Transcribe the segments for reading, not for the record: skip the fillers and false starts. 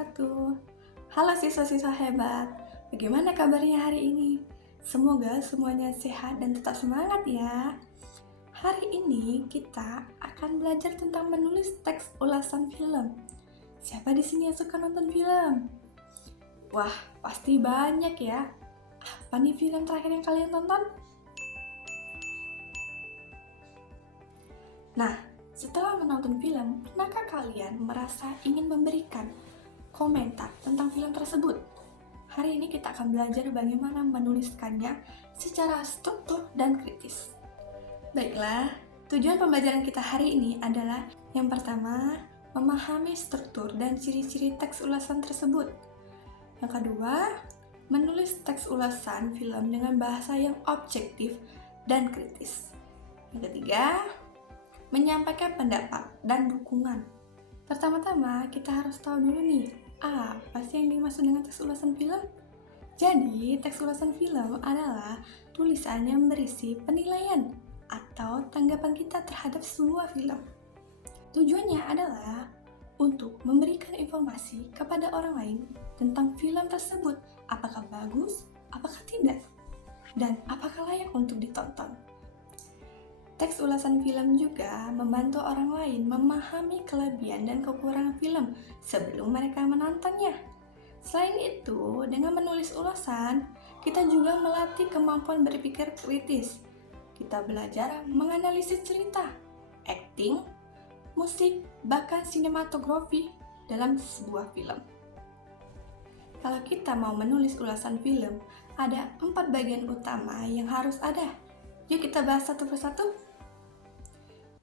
wabarakatuh. Halo siswa-siswa hebat, bagaimana kabarnya hari ini? Semoga semuanya sehat dan tetap semangat ya. Hari ini kita akan belajar tentang menulis teks ulasan film. Siapa di sini yang suka nonton film? Wah, pasti banyak ya. Apa nih film terakhir yang kalian tonton? Nah, setelah menonton film, pernahkah kalian merasa ingin memberikan komentar tentang film tersebut? Hari ini kita akan belajar bagaimana menuliskannya secara struktur dan kritis. Baiklah, tujuan pembelajaran kita hari ini adalah yang pertama, memahami struktur dan ciri-ciri teks ulasan tersebut. Yang kedua, menulis teks ulasan film dengan bahasa yang objektif dan kritis. Yang ketiga, menyampaikan pendapat dan dukungan. Pertama-tama kita harus tahu dulu nih, apa sih yang dimaksud dengan teks ulasan film? Jadi, teks ulasan film adalah tulisan yang berisi penilaian atau tanggapan kita terhadap sebuah film. Tujuannya adalah untuk memberikan informasi kepada orang lain tentang film tersebut, apakah bagus, apakah tidak, dan apakah layak untuk ditonton. Teks ulasan film juga membantu orang lain memahami kelebihan dan kekurangan film sebelum mereka menontonnya. Selain itu, dengan menulis ulasan, kita juga melatih kemampuan berpikir kritis. Kita belajar menganalisis cerita, akting, musik, bahkan sinematografi dalam sebuah film. Kalau kita mau menulis ulasan film, ada 4 bagian utama yang harus ada. Yuk kita bahas satu persatu.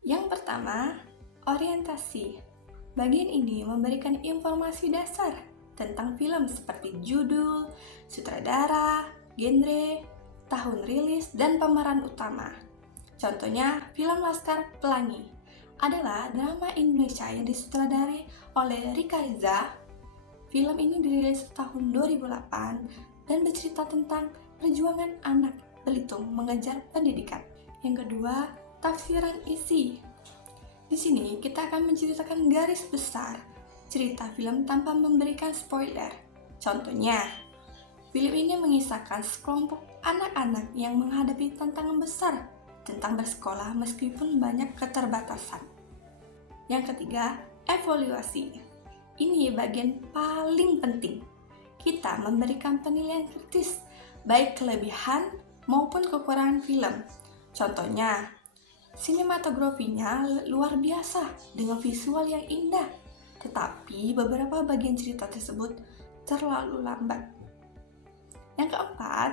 Yang pertama, orientasi. Bagian ini memberikan informasi dasar tentang film seperti judul, sutradara, genre, tahun rilis, dan pemeran utama. Contohnya, film Laskar Pelangi adalah drama Indonesia yang disutradarai oleh Rika Riza. Film ini dirilis tahun 2008 dan bercerita tentang perjuangan anak Belitung mengejar pendidikan. Yang kedua, tafsiran isi. Di sini kita akan menceritakan garis besar cerita film tanpa memberikan spoiler. Contohnya, film ini mengisahkan sekelompok anak-anak yang menghadapi tantangan besar tentang bersekolah meskipun banyak keterbatasan. Yang ketiga, evaluasi. Ini bagian paling penting. Kita memberikan penilaian kritis, baik kelebihan maupun kekurangan film. Contohnya, sinematografinya luar biasa dengan visual yang indah, tetapi beberapa bagian cerita tersebut terlalu lambat. Yang keempat,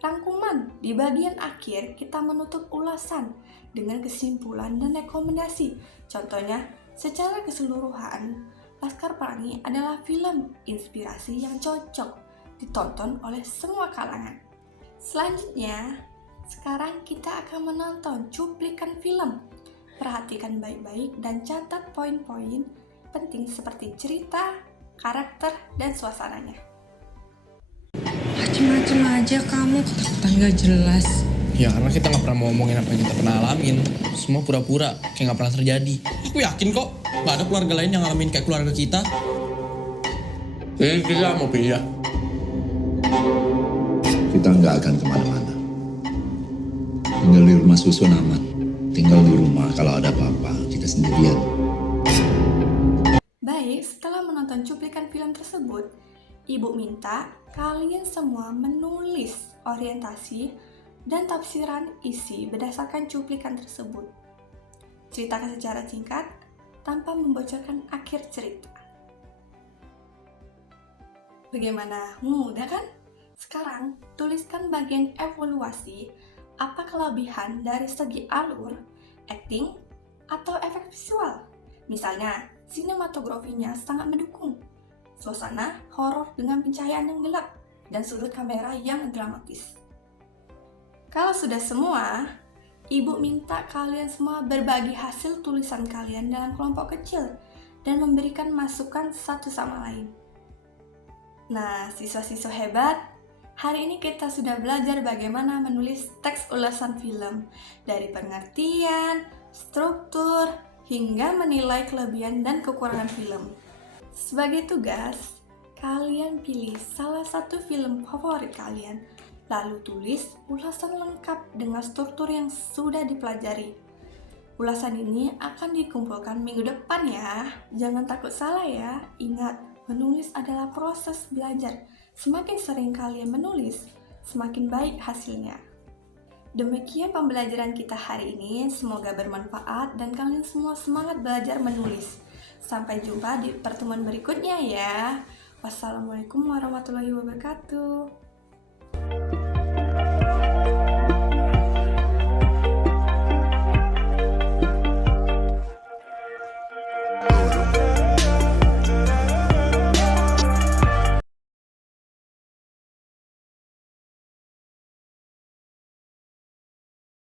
rangkuman. Di bagian akhir kita menutup ulasan dengan kesimpulan dan rekomendasi. Contohnya, secara keseluruhan, Laskar Pelangi adalah film inspirasi yang cocok ditonton oleh semua kalangan. Selanjutnya, sekarang kita akan menonton cuplikan film. Perhatikan baik-baik dan catat poin-poin penting seperti cerita, karakter, dan suasananya. Macem-macem aja kamu, ketakutan gak jelas. Ya karena kita gak pernah mau ngomongin apa yang kita pernah alamin. Semua pura-pura, kayak gak pernah terjadi. Aku yakin kok, gak ada keluarga lain yang ngalamin kayak keluarga kita. Jadi kita mau pindah. Kita nggak akan kemana-mana. Tinggal di rumah susun aman. Tinggal di rumah kalau ada apa-apa, kita sendirian. Baik, setelah menonton cuplikan film tersebut, Ibu minta kalian semua menulis orientasi dan tafsiran isi berdasarkan cuplikan tersebut. Ceritakan secara singkat tanpa membocorkan akhir cerita. Bagaimana? Mudah kan? Sekarang, tuliskan bagian evaluasi. Apa kelebihan dari segi alur, akting, atau efek visual? Misalnya, sinematografinya sangat mendukung. Suasana horor dengan pencahayaan yang gelap dan sudut kamera yang dramatis. Kalau sudah semua, Ibu minta kalian semua berbagi hasil tulisan kalian dalam kelompok kecil dan memberikan masukan satu sama lain. Nah, siswa-siswa hebat, hari ini kita sudah belajar bagaimana menulis teks ulasan film, dari pengertian, struktur, hingga menilai kelebihan dan kekurangan film. Sebagai tugas, kalian pilih salah satu film favorit kalian, lalu tulis ulasan lengkap dengan struktur yang sudah dipelajari. Ulasan ini akan dikumpulkan minggu depan ya. Jangan takut salah ya. Ingat, menulis adalah proses belajar. Semakin sering kalian menulis, semakin baik hasilnya. Demikian pembelajaran kita hari ini, semoga bermanfaat dan kalian semua semangat belajar menulis. Sampai jumpa di pertemuan berikutnya ya. Wassalamualaikum warahmatullahi wabarakatuh.